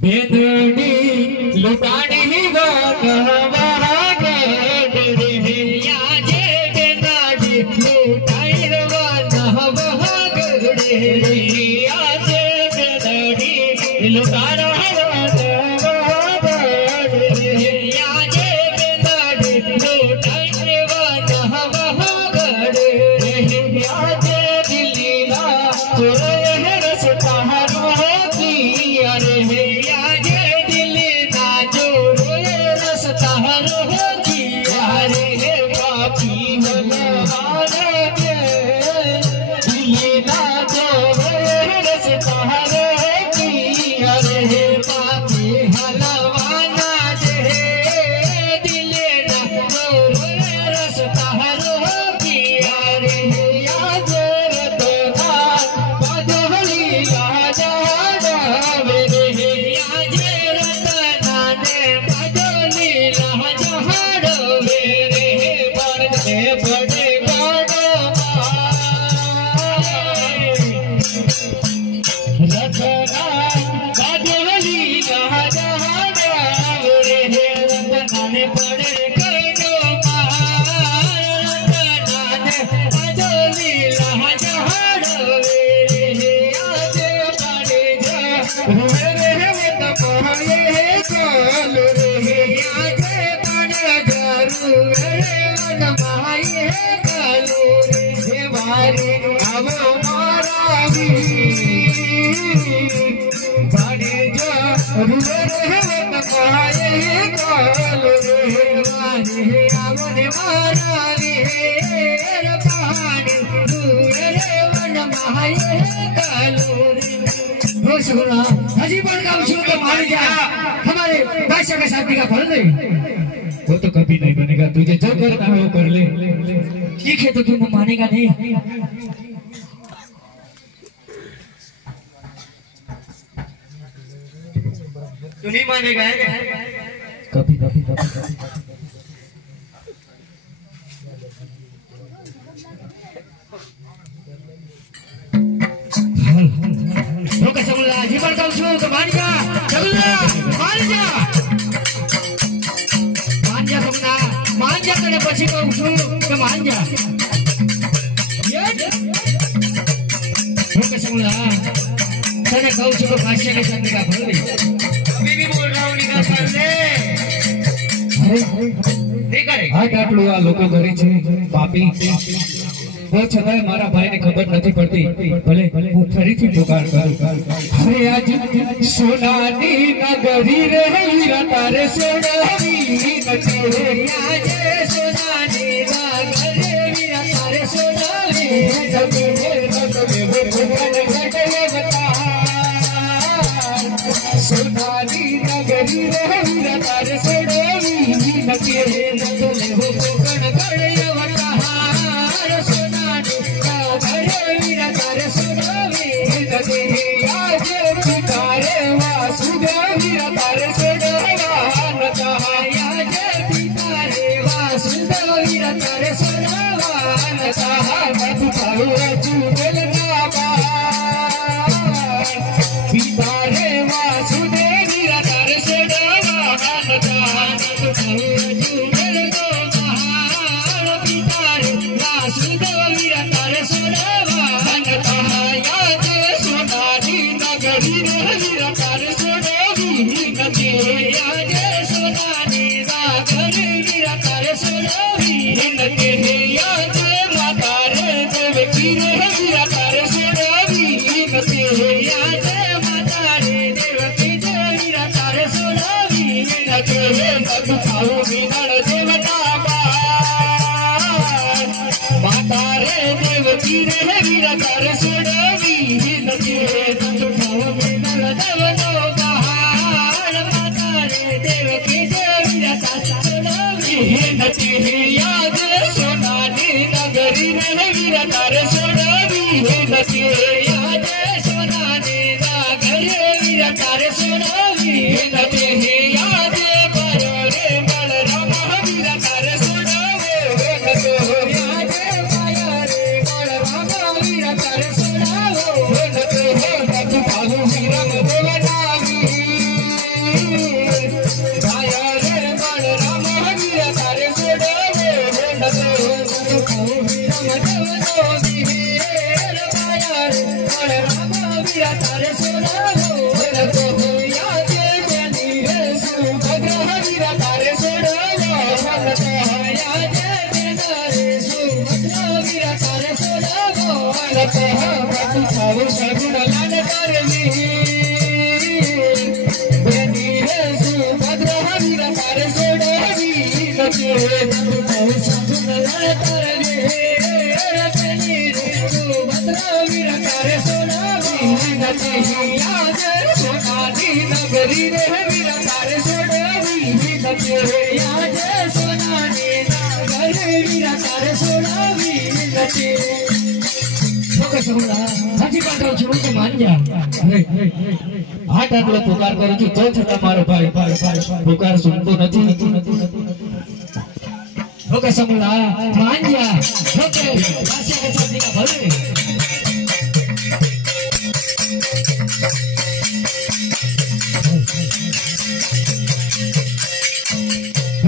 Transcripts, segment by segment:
बेदड़ी लुटानी गाना या जे बेदड़ी लुटाई रवाना बहागड़े या जे बेदड़ी लुटाना या जे बेदड़ी लुटाई रवाना बहागड़े या जे दिलीला चोरे रसता हरवा की अरे हमारे बादशाह का शादी का फल नहीं, वो तो कभी नहीं बनेगा। तुझे जो करना है वो कर ले। ठीक है तो तुम मानेगा नहीं। तू नहीं मानेगा है कभी कभी कभी कभी પછી કહું છું કે માંજા હું कसम ला तने कहूं છું કે ભાષ્ય के संग का भर अभी भी बोल रहा हूं निकाल कर ले नहीं करे हाट आटलू आ लोको घरे छे पापी वो छताय मारा भाई ने खबर नहीं पड़ती भले હું ફરીથી પુકાર કરું અરે આજ સોનાની નગરી રે હીરા તારે સોનાની નગરી આજ સોનાની નગરી હીરા તારે સોનાની सोनानी नगरी रे हीरा तारे सोनानी नगरी नगले हो कोकण गड़े अवतार सोनानी नगरी हीरा तारे सोनानी नगरी आज पितारे वासुदेव हीरा तारे सोनावान कहा आज पितारे वासुदेव हीरा तारे सोनावान कहा मत पाओ चूड़ल नामा पितारे वासुदेव हीरा तारे सोनावान कहा मत पाओ चूड़ल नामा पितारे वासुदेव हीरा तारे सोनावान कहा आज सोनानी नगरी रे हीरा तारे सोनावी नगरी आज सोनानी नगरी हीरा तारे सोनावी नगरी आज माता रे देवकी रे हीरा तारे सोनावी नगरी आज माता रे देवकी रे हीरा तारे सोनावी नगरी नग खाओ बिनड़ देवता माता रे देवकी रे हीरा तारे सोनावी नगरी नग खाओ बिनड़ देवता माता रे देवकी रे हीरा तारे सोनावी नगरी आज सोनानी नगरी रे हीरा तारे सोनावी नगरी आज सोनानी नगरी हीरा तारे सोनावी नगरी आज बड़े बलराम हीरा तारे सोनावे नगरी आज माया रे बलराम हीरा तारे सोनावे नगरी नग खाओ हीरा देवनावी नहीं आज सोनानी नगरी रे वीरा तारे सोडावी विनती आज सोनानी नगरी वीरा तारे सोडावी विनती हाजी पाठव છું તો માન જા આ ટાટલો પુકાર કરું છું તો છતાં મારો ભાઈ પુકાર સુનતો નથી ઓકે સમલા માન જા ઓકે વાસિયા કે છાતી કા ભલે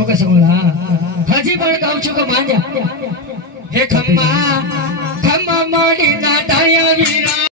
ઓકે સમલા હાજી પણ કહું છું કે માન જા હે ખમ્મા खम्मा मोड़ी ना ताया वीर